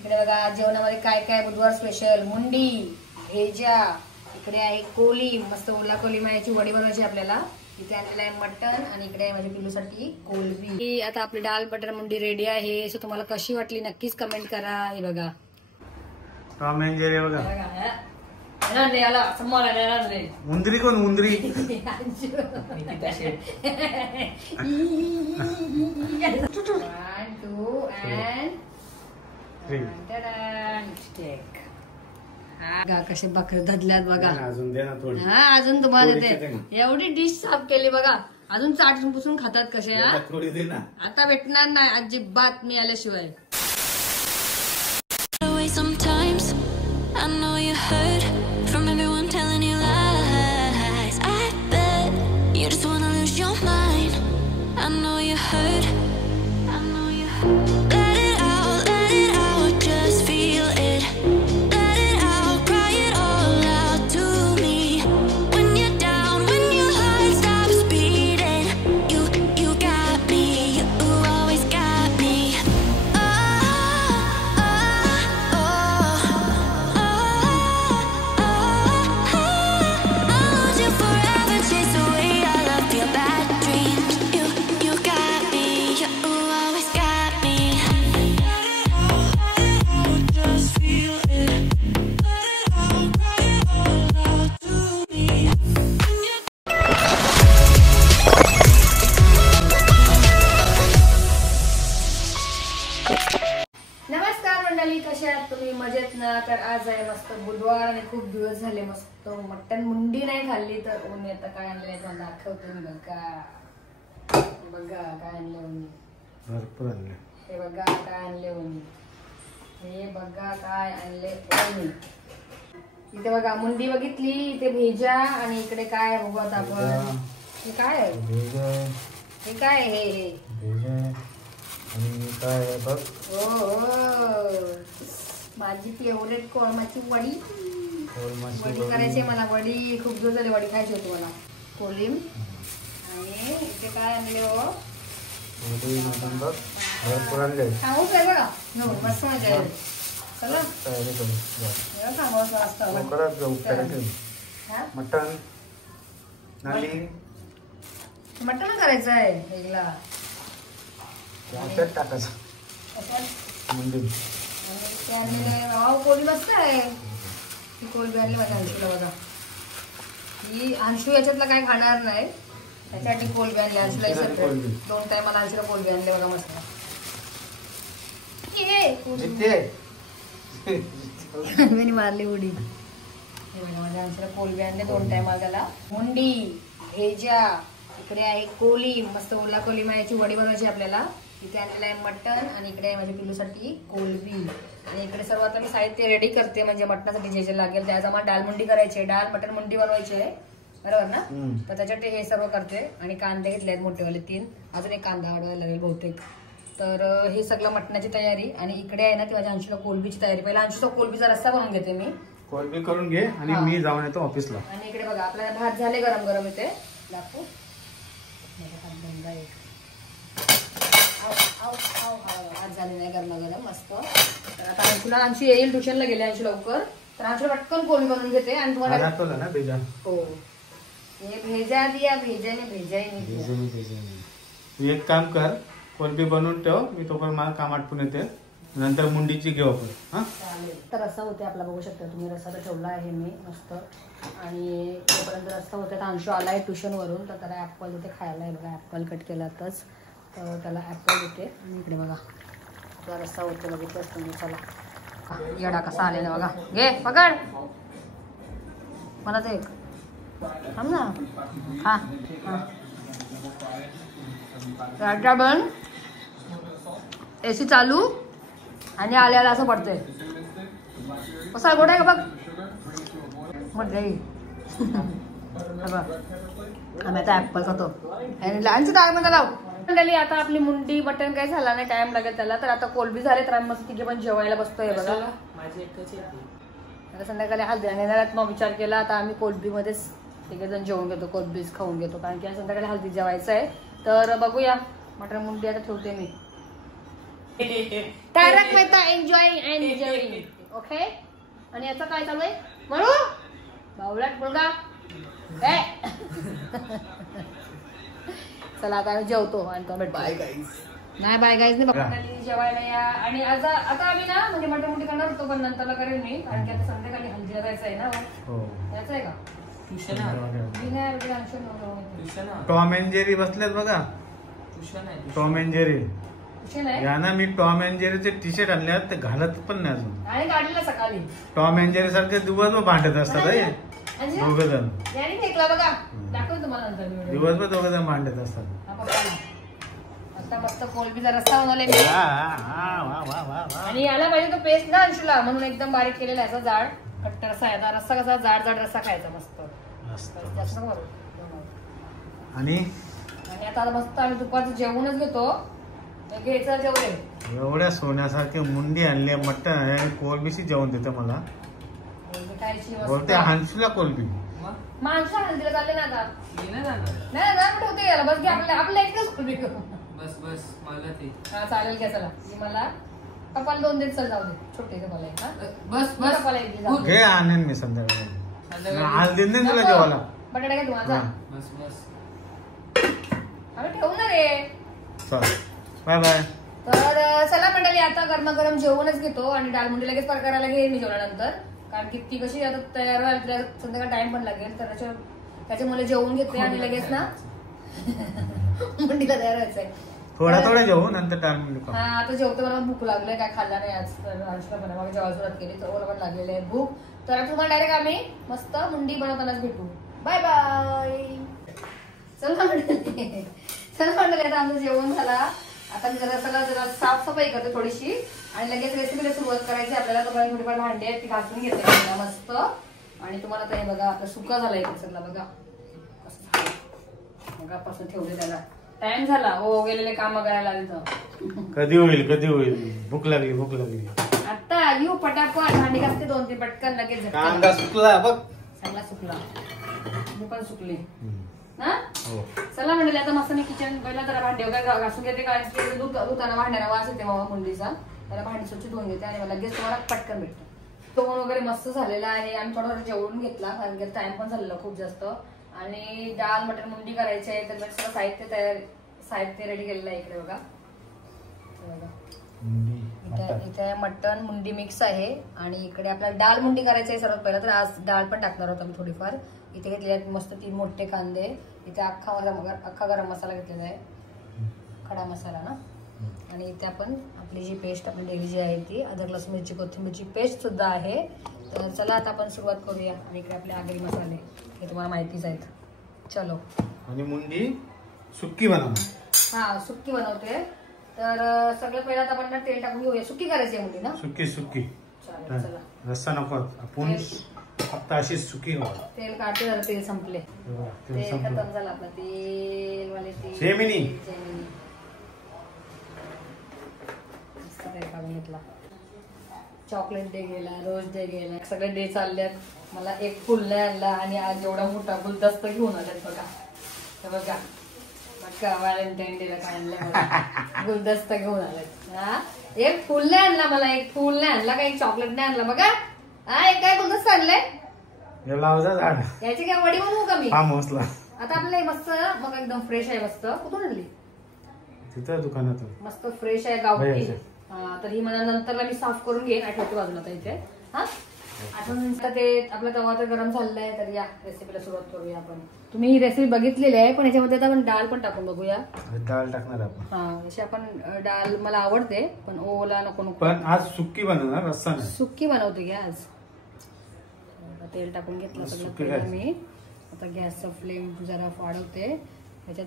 इकडे बघा जेवणामध्ये काय काय बुधवार स्पेशल मुंडी भेजा, इकडे आहे कोली मस्त ओला कोली मायाची वडी बनवायची आपल्याला, इथे आणलेलं आहे मटन आणि इकडे आहे माझ्या पिल्लूसाठी कोलबी। आता आपली डाल बटर मुंडी रेडी आहे। सो तुम्हाला कशी वाटली नक्कीच कमेंट करा। हे बघा टॉम एंड जेरी बघा उंदरी कोण उंदरी कसे बकरे धदल्यात बघा। अजून दे ना थोडी। हा अजून तुम्हाला देते। एवढी डिश साफ केली बघा, अजून चाटून पुसून खातात कसे। हा थोडी दे ना, आता भेटणार नाही अजिबात मी आल्याशिवाय। Sometimes I know you heard from everyone telling you lies. I bet you just wanna lose your mind. I know you heard. I know you heard. Let it out, just feel it. Let it out, cry it all out to me. When you're down, when your heart stops beating, you got me, you always got me. नमस्कार मंडळी, कसे आहात तुम्ही? मजेत ना? तर आज आहे मस्त बुधवार आणि खूप दिवस झाले मस्त मटन मुंडी नाही खाल्ली, तर ओनी आता काय आणले मला दाखवते मी। बघा बघा काय आणले ओनी, भरपूर आणले। हे बघा काय आणले ओनी, हे बघा काय आणले ओनी। इथे बघा मुंडी बघितली, इथे भेजा आणि इकडे काय बघू आता आपण। हे काय आहे? हे काय आहे? हे भेजा आणि काय बघ। माझी फेवरेट कोळमाची वडी। वडी करायची मला, वडी खूप दिवस झाले वडी खायची होती मला। कोलिम आणि इथे काय आणले हो? भरपूर आणले। सांगू काय बघा, मस्त मजा येईल। चला तयारी करू। सांगावं असतं मटन नाली मटन करायचं आहे वेगळा टाकायचं मुंडी। कोळी मस्त आहे, ही कोळी आणली माझ्या अंशूला बघा। ही अंशू याच्यातला काय खाणार नाही, त्याच्यासाठी कोळी आणली अंशूला। दोन टायमाला अंशूला कोळी आणले बघा मस्त। मी मारली उडी। माझ्या अंशूला कोळी आणले दोन टायमाला त्याला। मुंडी भेजा, इकडे आहे कोली मस्त ओला कोली मायाची वडी बनवायची आपल्याला, इथे आणलेलं आहे मटन आणि इकडे आहे माझ्या पिल्लूसाठी कोलबी। आणि इकडे सर्व आता मी साहित्य रेडी करते, म्हणजे मटणासाठी जे जे लागेल ते। आज आम्हाला डाल मुंडी करायची आहे, डाल मटन मुंडी बनवायची आहे बरोबर ना? तर त्याच्यासाठी हे सर्व करते। आणि कांदे घेतले आहेत मोठेवाले 3, अजून एक कांदा वाढवायला लागेल बहुतेक। तर हे सगळं मटणाची तयारी आणि इकडे आहे ना ती माझ्या अंशूला कोलबीची तयारी। पहिला अंशूचा कोलबीचा रस्सा बनवून घेते मी, कोलबी करून घे आणि मी जाऊन येतो ऑफिसला। आणि इकडे बघा आपल्याला भात झाले गरम गरम, इथे दाखवू आज झाले नाही गरमागरम मस्त। तर आता अंशूला, अंशू येईल ट्युशनला गेले अंशू लवकर, तर अंशूला पटकन कोलबी बनवून घेते। आणि तुम्हाला हो हे भेजा दिया, भेजाने तू एक काम कर, कोलबी बनवून ठेव, मी तोपर्यंत मला काम आटपून येते, नंतर मुंडीची घेऊ आपण। हा तर रस्सा होते आपला, बघू शकता तुम्ही रस्सा तर ठेवला आहे मी मस्त। आणि तोपर्यंत रस्सा होते तर अंशू आला आहे ट्युशनवरून, तर त्याला ॲपल होते खायला आहे बघा। ॲपल कट केला आताच, तर त्याला ॲपल देते। आणि इकडे बघा आपला रस्सा होते, बघितलंच तुम्ही। चला येडा कसा आलेला बघा, घे पकड मला ते एक थांब ना। हा राजा बन, AC चालू आणि आल्याला असं पडतंय। कसा गोड आहे का बघ मग जाई। आम्ही आता ॲपल खातो आणि लहानची डाळ मध्ये लाव मंडळी। आता आपली मुंडी मटण काही झाला नाही, टाइम लागेल त्याला। तर आता कोलबी झाले, तर आम्ही मस्त तिघे पण जेवायला बसतोय बघा। आता संध्याकाळी हळदी येणार मग विचार केला आता आम्ही कोलबीमध्येच तिघे जण जेवून घेतो, कोलबीज खाऊन घेतो, कारण की संध्याकाळी हळदी जेवायचं आहे। तर बघूया मटण मुंडी आता ठेवते मी। तारक मेहता एन्जॉय अँड ओके. आणि याचं काय चालू आहे म्हणू बावळट मुलगा. चला आता आम्ही जेवतो आणि तो भेटतो. Bye guys. नाही बाय गाईज नाही बाबा. जेवायला या. आणि आता आम्ही ना म्हणजे मोठी करणार होतो पण नंतरला करेल मी कारण की आता संध्याकाळी हल्दीला जायचं आहे ना. यायचं आहे का टॉम अँड जेरी बसलेत बघा. टॉम अँड जेरी या ना. मी टॉम अँड जेरीचे टी शर्ट आणले ते घालत पण नाही अजून. आणि काढलेला सकाळी टॉम अँड जेरी सारखे दिवसभर भांडत असतात दोघ जण. फेकला बघा दाखवतो तुम्हाला नंतर दिवसभर दोघ जण भांडत असतात. आता मस्त कोलबीचा रस्सा बनवलाय मी. आणि याला पाहिजे तो पेस्ट ना अंशुला म्हणून एकदम बारीक केलेला आहे. जाड कट्ट रस्सा आहे. आता रस्सा कसा जाड जाड रस्सा खायचा मस्त. आणि आता मस्त आम्ही दुपारचं जेवणच घेतो. घ्यायचं जेवढे एवढ्या सोन्यासारखे मुंडी आणली मटण आणि कोलबीशी जेवण देते मला. बोलते हंसला कोलबी माणसं हल्दीला चालले ना आता. नाही ठेवते याला बस घे आपल्या एकच कोलबी बस मला ते. हा चालेल घ्या. चला मला कपाल 2 दिन चल जाऊ दे छोटे कपाल आहे. बस कपाल एक घे आणेन मी संध्याकाळी. आज दिन नाही तुला जेवायला. बटाटा घे तुम्हाला. बस आम्ही ठेवू ना रे. चल बाय बाय. तर चला मंडळी आता गरमागरम जेवणच घेतो आणि डाळमुंडी लगेच करायला घेईन मी जेवणानंतर कारण की ती कशी आता तयार व्हायला संध्याकाळी टाइम पण लागेल. तर त्याच्यामुळे जेवून घेते आणि लगेच ना मुंडीला तयार व्हायचंय. थोडा जेवू नंतर डाळमुंडी. हा आता जेवतो. मला भूक लागली काय खाल्ला नाही आज. तर अंशला पण जेव्हा सुरुवात केली तर पण लागलेली आहे भूक. तर तुम्हाला डायरेक्ट आम्ही मस्त मुंडी बनवतानाच भेटू. Bye bye. चला मंडळी आता आमचं जेवण झाला. आता मी जरा साफसफाई करते थोडीशी आणि लगेच रेसिपीला सुरुवात करायची आपल्याला. तर थोडीफार भांडी आहेत ती घासून घेते मस्त. आणि तुम्हाला तर हे बघा आपला सुका झाला इकडे सगळा बघा मगापासून ठेवले. त्याला टाइम झाला हो गेलेले काम करायला लागले. कधी होईल भूक लागली आता येऊ पटापट भांडी घासते 2-3 पटकन लगेच. कांदा सुकला बघ सगळा सुकला. मी पण सुकली ना. चला म्हणले आता मस्त मी किचन पहिला जरा भांडी वगैरे घासून घेते कारण की धुताना भांड्याला वास येते मामा मुंडीचा. त्याला भांडी स्वच्छ धुवून घेते आणि मला लगेच तुम्हाला पटकन भेटतो. तोंड वगैरे मस्त झालेला आहे. आम्ही थोडा जेवून घेतला कारण की टाइम पण झालेला खूप जास्त. आणि डाळ मटण मुंडी करायची आहे तर सगळं साहित्य रेडी केलेलं आहे. इकडे बघा इथे मटण मुंडी मिक्स आहे आणि इकडे आपल्याला डाळ मुंडी करायची आहे सर्वात पहिला. तर आज डाळ पण टाकणार होता मी थोडीफार. इथे घेतले आहेत मस्त 3 मोठे कांदे. इथे अख्खा गरम मसाला घेतलेला आहे खडा मसाला ना. आणि इथे आपण आपली जी पेस्ट आपली डेली जी आहे ती अद्रक लसूण मिरची कोथिंबीरची पेस्ट सुद्धा आहे. तर चला आता आपण सुरुवात करूया. आणि इकडे आपले आगरी मसाले हे तुम्हाला माहितीच आहेत. चलो. आणि मुंडी सुक्की बनवणार. हा सुक्की बनवते. तर सगळं पहिला आपण तेल टाकून घेऊया. सुक्की करायची आहे मुंडी ना. सुक्की चालेल चला. रस्सा नको आपण फक्त अशी सुकी तेल काढते जरा. तेल संपले. तेल खतम झालं आपलं. तेल वाले जेमिनी काढून घेतला. चॉकलेट डे गेला रोज डे गेला सगळे डे चालल्यात. मला एक फुल नाही आणला आणि आज एवढा मोठा गुलदस्त घेऊन आल्यात बघा. तर बघा व्हॅलेंटाईन डेला काय आणलं गुलदस्त घेऊन आलात. हा एक फुल नाही आणला मला. एक फुल नाही आणला का एक चॉकलेट नाही आणला बघा. हा एक काय गुलदस्त आणलंय याची काय वडी बनवू का मी आता. आपल्याला मस्त मग एकदम फ्रेश आहे. मस्त कुठून आणली तिथं दुकानात मस्त फ्रेश आहे गावठी. तर ही मला नंतरला मी साफ करून घेईन. आठवते बाजूला आता इथे. हा आठवण ते आपला तवा तर गरम झालेला आहे. तर या रेसिपीला सुरुवात करूया आपण. तुम्ही ही रेसिपी बघितलेली आहे पण याच्यामध्ये आता आपण डाळ पण टाकून बघूया. डाळ टाकणार आपण. हा अशी आपण डाळ मला आवडते पण ओला नको. पण आज सुक्की बनवणार रस्सा नाही. सुक्की बनवते की आज. तेल टाकून घेतलं सगळं मी. आता गॅसचा फ्लेम जरा वाढवते. ह्याच्यात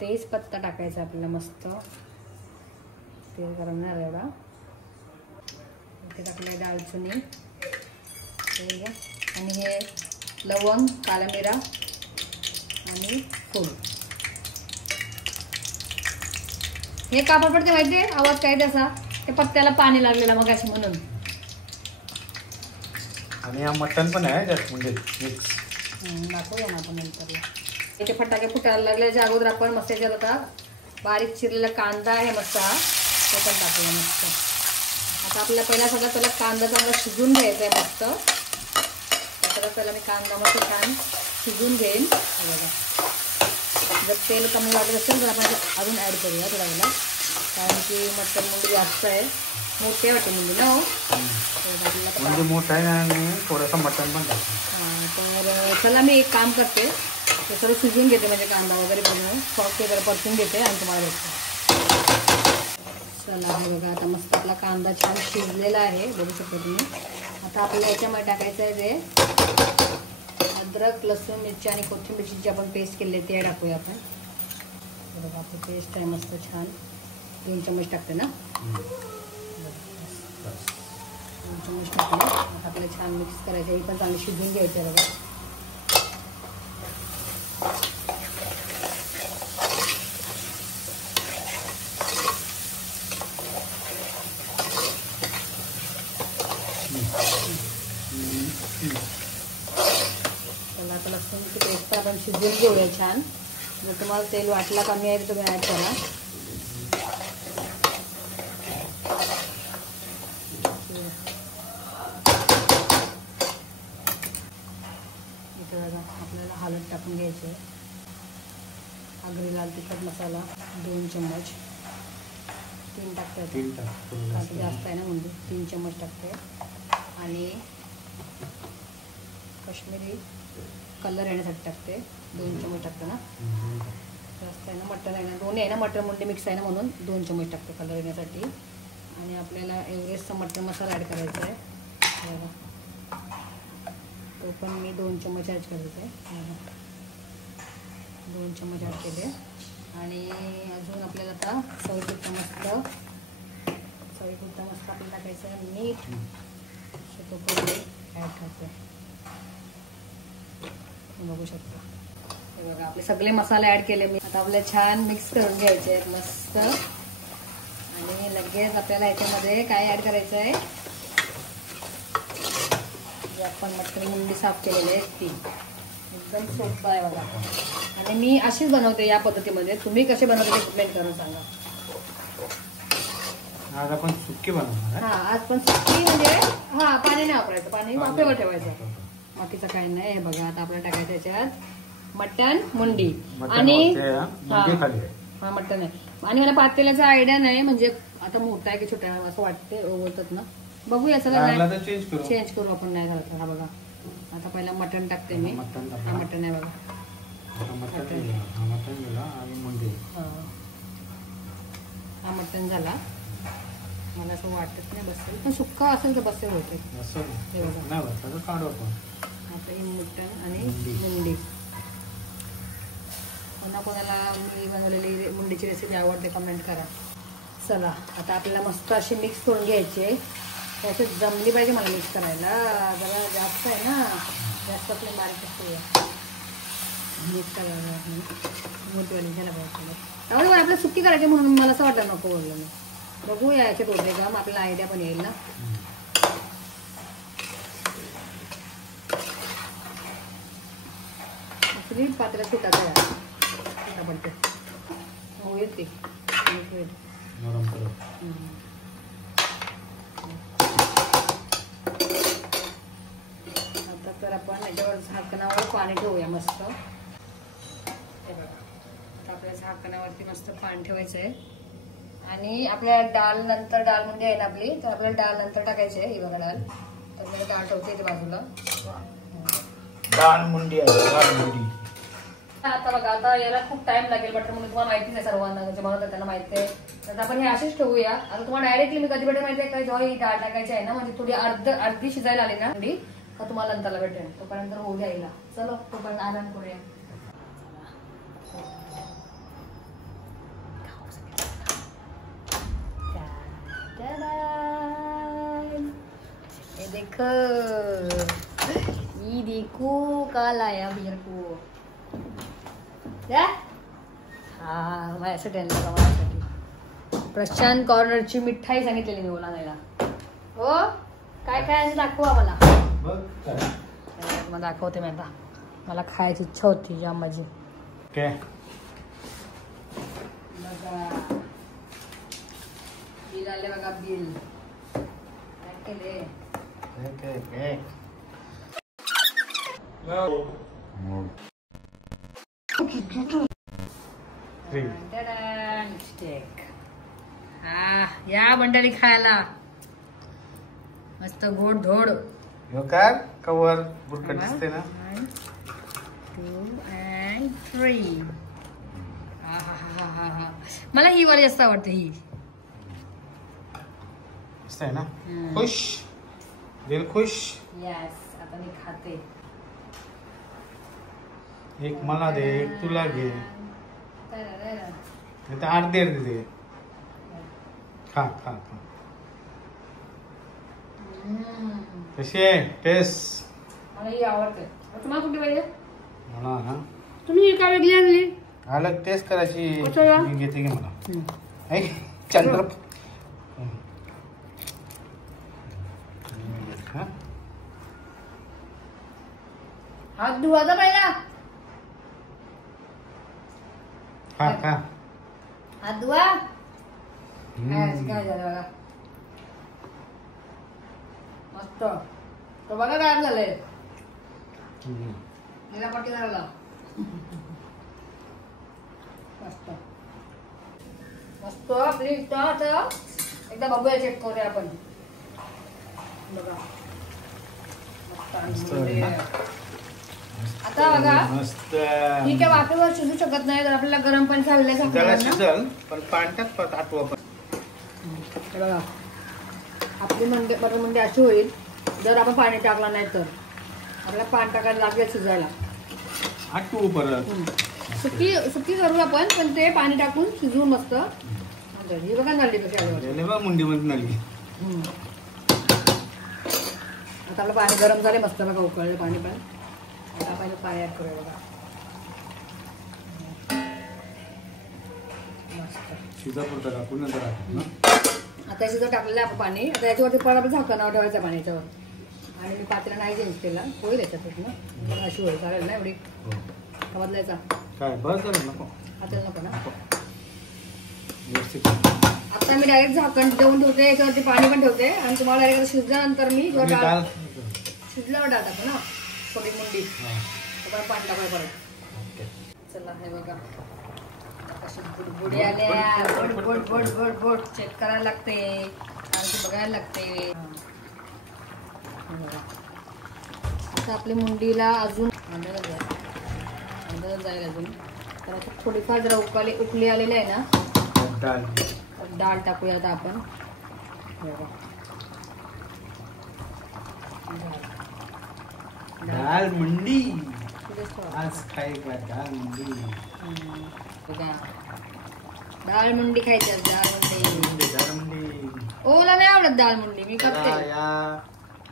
तेजपत्ता टाकायचा आपल्याला मस्त. तेल गरम नाही एवढा. इथे टाकलंय दालचिनी आणि हे लवंग काला मिरा आणि फूल. हे का पडते माहितीये आवाज काय त्याचा. ते पत्त्याला पाणी लागलेला मग अशी म्हणून. आणि हा मटण पण आहे त्यात म्हणजे मिक्स. दाखवूया ना आपण नंतर. याचे फटाके फुटायला लागल्याच्या अगोदर आपण मस्त याच्यात आता बारीक चिरलेला कांदा आहे मस्त हा ते पण टाकूया मस्त. आता आपल्याला पहिला त्याला कांदा चांगला शिजून घ्यायचा आहे मस्त. त्याला पहिला मी कांदा मस्त छान शिजून घेईन. जर तेल कमी लागत असेल तर आपण अजून ॲड करूया थोडा वेळेला, कारण की मटण मुंडी जास्त आहे, मोठे वाटते मुंडी ना. म्हणजे मोठा आहे आणि थोडंसं मटण पण टाकतो. हां, तर चला मी एक काम करते, ते सर्व शिजून घेते, म्हणजे कांदा वगैरे पूर्ण सॉफ्ट वगैरे परतून घेते आणि तुम्हाला भेटते. चला हे बघा, आता मस्त आपला कांदा छान शिजलेला आहे, बघू शकता तुम्ही. आता आपल्याला याच्यामध्ये टाकायचं आहे ते अद्रक, लसूण, मिरची आणि कोथिंबीरची जी आपण पेस्ट केली आहे ते टाकूया आपण. बघा आपली पेस्ट आहे मस्त छान, 3 चम्मच टाकते ना, 2 चम्मच टाकले. आता आपल्याला छान मिक्स करायचं, ही पण चांगली शिजून घ्यायची आहे बघा. त्याला आता लसूणची पेस्ट आपण शिजवून घेऊया छान. जर तुम्हाला तेल वाटला कमी आहे तर तुम्ही ॲड करा. इथे बघा आपल्याला हळद टाकून घ्यायची आहे. आगरी लाल तिखट मसाला 2 चम्मच, 3 टाकते, 3 टाक, जास्त आहे ना म्हणजे 3 चम्मच टाकते. आणि काश्मीरी कलर येण्यासाठी टाकते, 2 चम्मच टाकते ना, जास्त आहे ना, मटण आहे ना, दोन्ही आहे ना, मटण मुंडी मिक्स आहे ना, म्हणून 2 चम्मच टाकते कलर येण्यासाठी. आणि आपल्याला एव्हरेस्टचा मटण मसाला ॲड करायचा आहे, तो पण मी 2 चम्मच ॲड करायचा आहे. 2 चम्मच ॲड केले. आणि अजून आपल्याला आता चवीपुरता मस्त आपल्याला टाकायचं आहे मीठ, शेतोपुरी ॲड करते, बघू शकता. हे बघा आपले सगळे मसाले ॲड केले मी. आता आपल्याला छान मिक्स करून घ्यायचे आहेत मस्त. आणि लगेच आपल्याला याच्यामध्ये काय ॲड करायचं आहे, जे आपण मटण मुंडी साफ केलेली आहे ती. एकदम सोपं आहे बघा. आणि मी अशीच बनवते या पद्धतीमध्ये, तुम्ही कसे बनवते ते कमेंट करून सांगा. आज आपण सुक्की बनवणार. हां, आज पण सुक्की म्हणजे हां, पाणी नाही वापरायचं, पाणी वाफेवर ठेवायचं, बाकीचं काही नाही. हे बघा आता आपल्याला टाकायचं त्याच्यात मटण मुंडी. आणि हा मटण आहे. आणि मला पातेल्याचा आयडिया नाही, म्हणजे आता मोठा आहे की छोटा आहे असं वाटते, ओळखतात ना, बघूया. चला चेंज करू आपण, नाही झालं. हा बघा आता पहिला मटण टाकते मी. हा मटण आहे बघा, हा मटण झाला. मला असं वाटत नाही बसेल, पण सुक्का असेल तर बसेल होते. आता ही मटण आणि मुंडी. कोणाला मी बनवलेली मुंडीची रेसिपी आवडते कमेंट करा. चला आता आपल्याला मस्त अशी मिक्स करून घ्यायची आहे. त्याच्यात जमली पाहिजे मला मिक्स करायला, जरा जास्त आहे ना, जास्त आपल्या बारीक करूया मिक्स करायला. मोठीवाली घ्यायला पाहिजे त्यामुळे मला आपल्याला सुट्टी करायची, म्हणून मला असं वाटलं नको बोललं मी. बघूया याच्यात होते का, मग आपल्याला आयडिया पण येईल ना. आपली पात्र सुटायचं सुटा पडते, होईल ते आता. तर आपण याच्यावर झाकणावर पाणी ठेवूया मस्त. हे बघा आता आपल्या झाकणावरती मस्त पाणी ठेवायचं आहे. आणि आपल्या डाळ नंतर, डाळ मुंडी आहे ना आपली, तर आपल्याला डाळ नंतर टाकायची आहे. ही बघा डाळ, तर मी डाळ ठेवते इथे बाजूला. डाळ मुंडी आहे, डाळ मुंडी. आता बघा आता याला खूप टाइम लागेल, बटर म्हणून तुम्हाला माहितीच आहे, सर्वांना जे बनवतात त्यांना माहिती आहे. तर आपण हे असेच ठेवूया. आता तुम्हाला डायरेक्टली मी कधी भेटेल माहिती आहे का, जेव्हा ही डाळ टाकायची आहे ना, म्हणजे थोडी अर्धी शिजायला आली ना मुंडी, तर तुम्हाला नंतरला भेटेल. तोपर्यंत होऊ द्यायला. चलो तोपर्यंत आराम करूया. ये देखो, ये देखो काल आया मेरे को. क्या? हाँ माझ्यासाठी आणलं का, माझ्यासाठी प्रशांत कॉर्नरची मिठाई सांगितलेली मी बोलायला. हो काय काय आहे दाखवू आम्हाला. मग दाखवते मी आता, मला खायची इच्छा होती जाम माझी. बघा बिल आले बघा, बिल केले. लिपस्टिक. हा या मंडळी खायला मस्त गोड धोड. काय कवर बुरकट दिसते ना. 1 2 and 3. मला ही वाली जास्त आवडते. ही मस्त आहे ना. खुश दिल खुश. यस. आता मी खाते. एक मला दे, एक तुला घे. नाही तर अर्धे दे. खा खा खा. कशी आहे टेस्ट? मला ही आवडते. तुम्हाला कुठे पाहिजे? मला ना तुम्ही ही का वेगळी आणली? अलग टेस्ट करायची. कशाला? मी घेते की मला. ऐ चंद्र. हात धुवायचा पहिला. खा खा. हात धुवा. काय झालं बघा. मस्त. तो बघा काय झालंय. पट्टी करायला मस्त मस्त. आपली आता एकदा बघूया, चेक करूया आपण. बघा आता बघा. मस्त. ही काय वाफेवर शिजू शकत नाही, तर आपल्याला गरम पण चाललंय. त्याला शिजल पण पाण्यात आठवा पण. बघा आपली म्हणजे अशी होईल जर आपण पाणी टाकलं नाही तर. आपल्याला पाणी टाकायला लागेल शिजायला. आठवू परत. सुकी करू आपण, पण ते पाणी टाकून शिजवून मस्त. ही बघा झाली कशी मुंडी मध्ये नाली. आता आपलं पाणी गरम झाले मस्त. बघा उकळले पाणी पण. आता आपण पाणी ऍड करूया. बघा मस्त शिजापुरता टाकून नंतर आता शिजत टाकलेलं आपण पाणी. आता याच्यावरती परत आपण झाकण ठेवायचं पाणी याच्यावर. आणि मी पातेला नाही चेंज केला. होईल याच्यात ना अशी होईल. चालेल ना एवढी बदलायचा. काय बस झालं नको. पातेला नको ना. आता मी डायरेक्ट झाकण ठेवून ठेवते. याच्यावरती पाणी पण ठेवते. आणि तुम्हाला डायरेक्ट शिजल्यानंतर मी शिजल्यावर डाळ टाकू ना थोडी मुंडी. पाणी टाकायला परत. चला हे बघा कशी बुडबुडी आल्या. बोट बोट बोट बोट चेक करायला लागते. आणखी बघायला लागते. आता आपली मुंडीला अजून अंदाज जाईल अजून. तर आता थोडीफार जरा उकली आलेली आहे ना. डाळ टाकूया आता आपण. डाळ मुंडी आज खायला डाळ मुंडी. बघा डाळ मुंडी खायची. डाळ मुंडी. ओला नाही आवडत डाळ मुंडी. मी करते.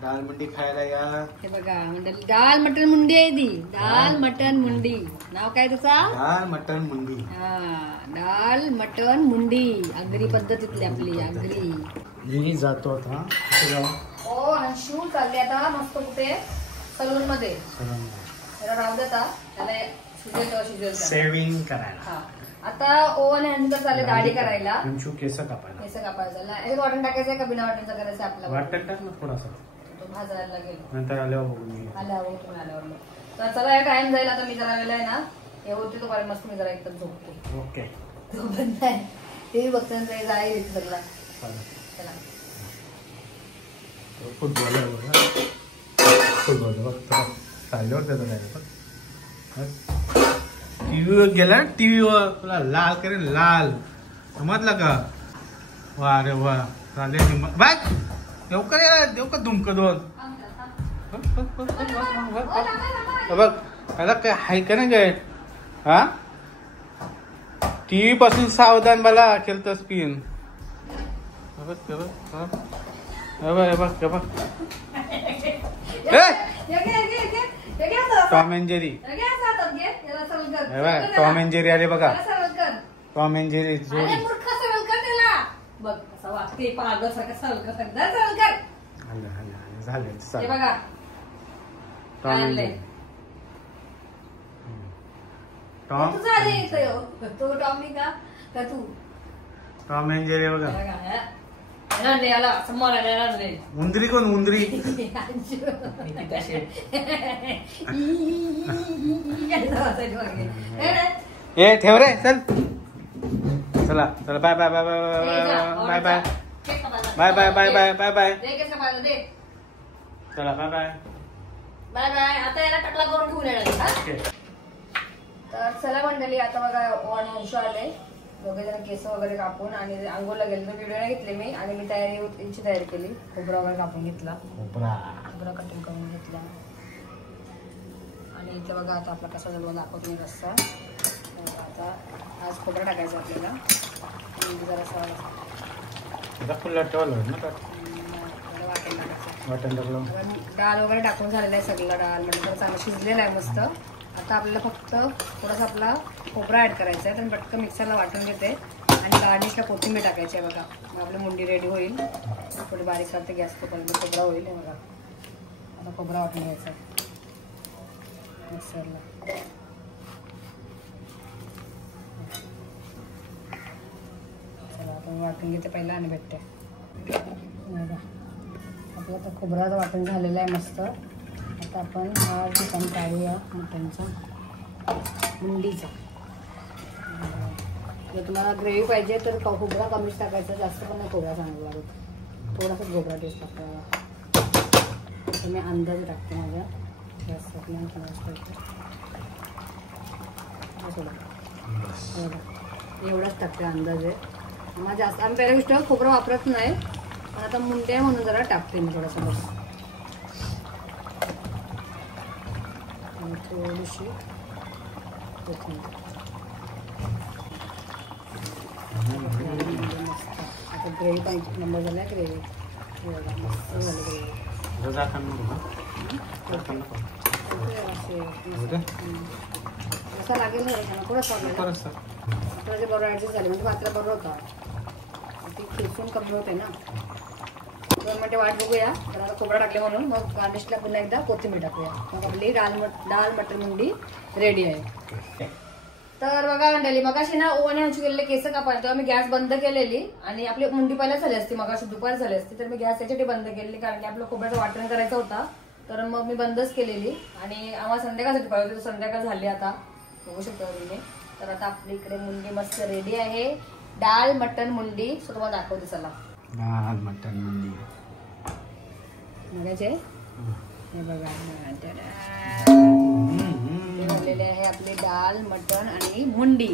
डाळ मुंडी खायला या. हे बघा म्हणजे डाळ मटन मुंडी आहे ती. डाळ मटन मुंडी. नाव काय तुझा? डाळ मटन मुंडी. डाळ मटन मुंडी. आगरी पद्धतीतली आपली आगरी. मी जातो आता. हो अंशू चालले आता मस्त कुठे सलून मध्ये. राहू देता त्याला शिजेल सेविंग करायला. आता ओ आणि अंशू चालले दाढी करायला. अंशू केस कापायला. केस कापायला. वाटण टाकायचंय का बिना वाटणचं करायचं आपल्याला? वाटण टाक ना थोडासा. तो भाजायला लागेल. नंतर आल्यावर बघून आल्यावर तुम्ही आल्यावर. तर चला या टाइम जाईल. आता मी जरा वेळ आहे ना हे होते तो मस्त मी जरा एकदम झोपते. ओके. तो बंद आहे. टीव्ही बघताना जाईल सगळा. चला फुटबॉल चालल्यावर त्याचा टीव्हीवर गेला. टीव्हीवर तुला लाल करेल. लाल समजलं का? वा रे वा. चालेल बाय. देवकर याला देवकर धुमक दोन. बघ त्याला काय हाय का नाही काय. हा टीव्ही पासून सावधान मला खेळत spin. Tom and Jerry. Tom and Jerry आले बघा. टॉम अँड जेरी जोडी. बघ असं वाटते पागसारखं सरळ झाले. बघा टॉम अँड जेरी. टॉम तो टॉमी का तू? टॉम अँड जेरी बघा. याला सांभाळायला रे. उंदरी कोण उंदरी? निकिता शेट. ए ठेव रे चल. चला चला bye bye bye bye bye bye bye bye bye bye bye bye bye. चला बाय बाय बाय बाय. आता याला टकला करून ठेवून येणार. तर चला मंडळी, आता बघा ओवाने अंशू आले. दोघे जण केस वगैरे कापून आणि आंघोळला गेले. तर व्हिडिओ नाही घेतले मी आणि मी याची तयारी केली. खोबरा वगैरे कापून घेतला, खोबरा कटिंग करून घेतला. आणि इथं बघा आता आपला कसा झाला दाखवतो मी रस्सा. आता आज खोबरा टाकायचा आपल्याला. जरा फुल ठेवलं ना वाटण टाकलं. डाळ वगैरे टाकून झालेला आहे सगळं. डाळ म्हणजे चांगलं शिजलेलं आहे मस्त. आता आपल्याला फक्त थोडासा आपला खोबरा ऍड करायचा आहे. तर पटकन मिक्सरला वाटून घेते आणि गार्निशला कोथिंबीर टाकायची आहे बघा. मग आपली मुंडी रेडी होईल. थोडी बारीक करते गॅस तोपर्यंत खोबरा होईल बघा. आता खोबरा वाटून घ्यायचा मिक्सरला. चला आता मी वाटून घेते पहिला आणि भेटते. आपलं आता खोबरा वाटून झालेला आहे मस्त. आता आपण हा चिकन काढूया मटनचा, मुंडीचा. जर तुम्हाला ग्रेव्ही पाहिजे तर खोबरा कमीच टाकायचं, जास्त पण नाही खोबरा चांगला लागत. थोडासा खोबरा टेस्ट टाकायला. तर मी अंदाज टाकते माझ्या जास्त एवढाच टाकते अंदाजे. मग जास्त आम्ही पहिल्या गोष्ट खोबरं वापरत नाही, पण आता मुंडे आहे म्हणून जरा टाकते मी थोडासा बस. थोडीशी कोथिंबीर. आता ग्रेव्ही पण एक नंबर झाला आहे. ग्रेव्ही मस्त झाली ग्रेव्ही. असा लागेल ना थोडासा थोडे बरोबर ॲडजस्ट झाले म्हणजे मात्र बरोबर होता. ती खेचून कमी होते ना. दोन मिनिटे वाट बघूया. तर आता खोबरा टाकले म्हणून मग गार्निशला पुन्हा एकदा कोथिंबीर टाकूया. मग आपली डाळ मटन मुंडी रेडी आहे. तर बघा मंडळी, मगाशी ना ओवाने आमची गेलेले केस कापायला तेव्हा मी गॅस बंद केलेली आणि आपली मुंडी पहिला झाली असती. मगाशी दुपार झाली असती तर मी गॅस त्याच्यासाठी बंद केलेली कारण की आपलं खोबऱ्याचं वाटण करायचं होता. तर मग मी बंदच केलेली आणि आम्हाला संध्याकाळसाठी पाहिजे होती. संध्याकाळ झाली आता बघू शकता तुम्ही. तर आता आपली इकडे मुंडी मस्त रेडी आहे. डाळ मटन मुंडी. सो तुम्हाला दाखवते. चला डाळ मटन मुंडी बघायचे. हे बघा बनलेले आहे आपली डाळ मटन आणि मुंडी.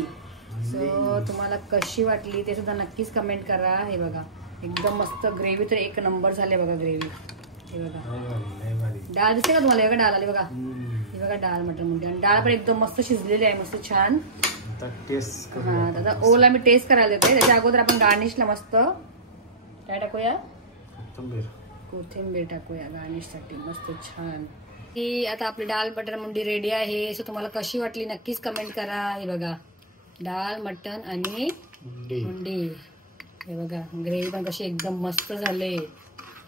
सो तुम्हाला कशी वाटली ते सुद्धा नक्कीच कमेंट करा. हे बघा एकदम मस्त ग्रेव्ही तर एक नंबर झाले बघा ग्रेव्ही. हे बघा डाळ दिसते का तुम्हाला? बघा डाळ आली बघा. हे बघा डाळ मटन मुंडी आणि डाळ पण एकदम मस्त शिजलेली आहे मस्त छान. हा आता ओला मी टेस्ट करायला देते. त्याच्या अगोदर आपण गार्निशला मस्त काय टाकूया? कोथिंबीर टाकूया गार्निश साठी मस्त छान. ही आता आपली डाळ मटन मुंडी रेडी आहे. सो तुम्हाला कशी वाटली नक्कीच कमेंट करा. हे बघा डाळ मटन आणि मुंडी. हे बघा ग्रेव्ही पण कशी एकदम मस्त झाले.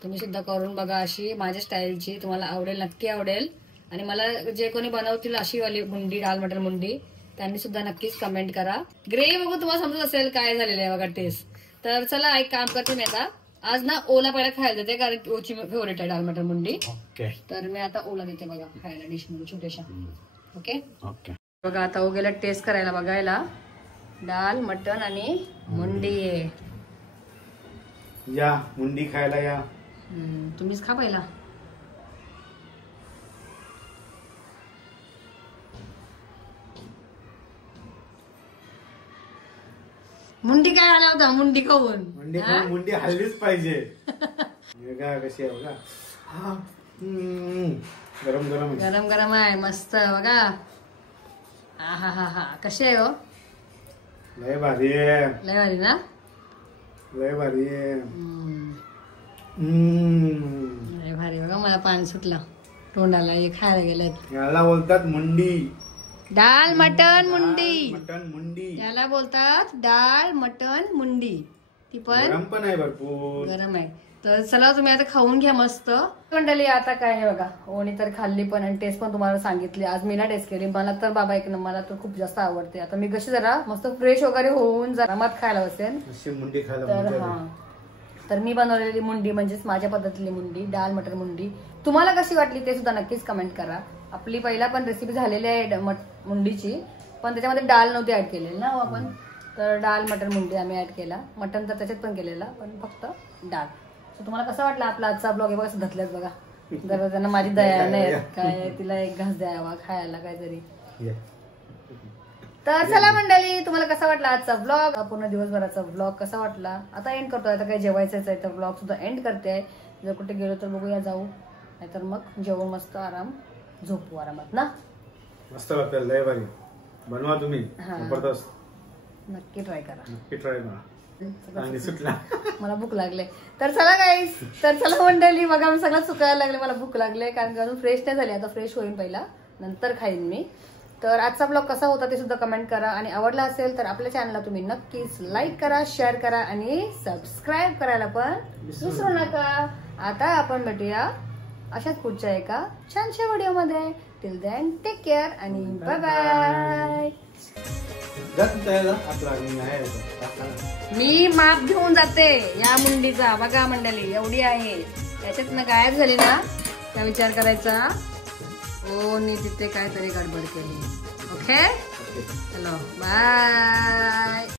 तुम्ही सुद्धा करून बघा अशी माझ्या स्टाईलची. तुम्हाला आवडेल, नक्की आवडेल. आणि मला जे कोणी बनवतील अशी वाली मुंडी डाळ मटन मुंडी त्यांनी सुद्धा नक्कीच कमेंट करा. ग्रेव्ही बघून तुम्हाला समजत असेल काय झालेलं आहे बघा टेस्ट. तर चला एक काम करते मी आता. आज ना ओला पहिला खायला देते कारण की ओची फेवरेट आहे डाळ मटन मुंडी. तर मी आता ओला देते बघा खायला डिश मध्ये छोट्याशा. ओके बघा आता ओ गेला टेस्ट करायला बघायला. डाळ मटन आणि मुंडी आहे. या मुंडी खायला या. तुम्हीच खा पहिला. मुंडी काय आला होता? मुंडी खाऊन मुंडी हल्लीच पाहिजे. कशी आहे बघा. गरम गरम गरम गरम आहे मस्त बघा. हा हा हा कशी आहे हो? लय भारी आहे. लय भारी ना? लय भारी आहे. लय भारी बघा. मला पाणी सुटलं तोंडाला. हे खायला गेलेत. याला बोलतात मुंडी. डाळ मटन मुंडी. मटन मुंडी याला बोलतात डाळ मटन मुंडी. ती पण गरम पण आहे भरपूर. गरम आहे. तर चला तुम्ही आता खाऊन घ्या मस्त मंडळी. आता काय आहे बघा ओणी तर खाल्ली पण आणि टेस्ट पण तुम्हाला सांगितली. आज मी ना टेस्ट केली. मला तर बाबा एक मला तर खूप जास्त आवडते. आता मी कशी जरा मस्त फ्रेश वगैरे होऊन जरा मत खायला बसेल मुंडी खायला. तर हा तर मी बनवलेली मुंडी म्हणजेच माझ्या पद्धतीतली मुंडी, डाळ मटर मुंडी. तुम्हाला कशी वाटली ते सुद्धा नक्कीच कमेंट करा. आपली पहिला पण रेसिपी झालेली आहे मुंडीची, पण त्याच्यामध्ये डाळ नव्हती ऍड केलेली ना आपण. तर डाळ मटर मुंडी आम्ही ऍड केला. मटन तर त्याच्यात पण केलेला, पण फक्त डाळ. तुम्हाला कसा वाटला आपला आजचा ब्लॉग? हे बघा कसं धतल्यात बघा. जरा त्यांना माझी दया नाही काय, तिला एक घास द्यावा खायला काहीतरी. तर चला मंडळी, तुम्हाला कसा वाटला आजचा ब्लॉग, पूर्ण दिवसभराचा ब्लॉग कसा वाटला? आता एंड करतोय, आता काही जेवायचंच आहे तर ब्लॉग सुद्धा एंड करते आहे. जर कुठे गेलो तर बघूया जाऊ, नाहीतर मग जेवण मस्त आराम झोपू आरामात ना. मस्त लागतं, लय भारी बनवा तुम्ही, जबरदस्त. नक्की ट्राय करा, नक्की ट्राय करा. आणि सुटला मला भूक लागले. तर चला गाईस, तर चला मंडळी, बघा मी सगळं चुकायला लागले, मला भूक लागले कारण अजून फ्रेश नाही झाली. आता फ्रेश होईन पहिला, नंतर खाईन मी. तर आजचा ब्लॉग कसा होता ते सुद्धा कमेंट करा, आणि आवडला असेल तर आपल्या चॅनलला तुम्ही नक्कीच लाईक करा, शेअर करा आणि सबस्क्राईब करायला पण विसरू नका. आता आपण भेटूया अशाच पुढच्या एका छानशा व्हिडिओमध्ये. टिल देन टेक केअर आणि बाय बाय. मी माप घेऊन जाते या मुंडीचा, बघा मंडळी एवढी आहे, त्याच्यातनं गायब झाली ना त्या विचार करायचा ओ नी तिथे काहीतरी गडबड केली. ओके, चलो बाय.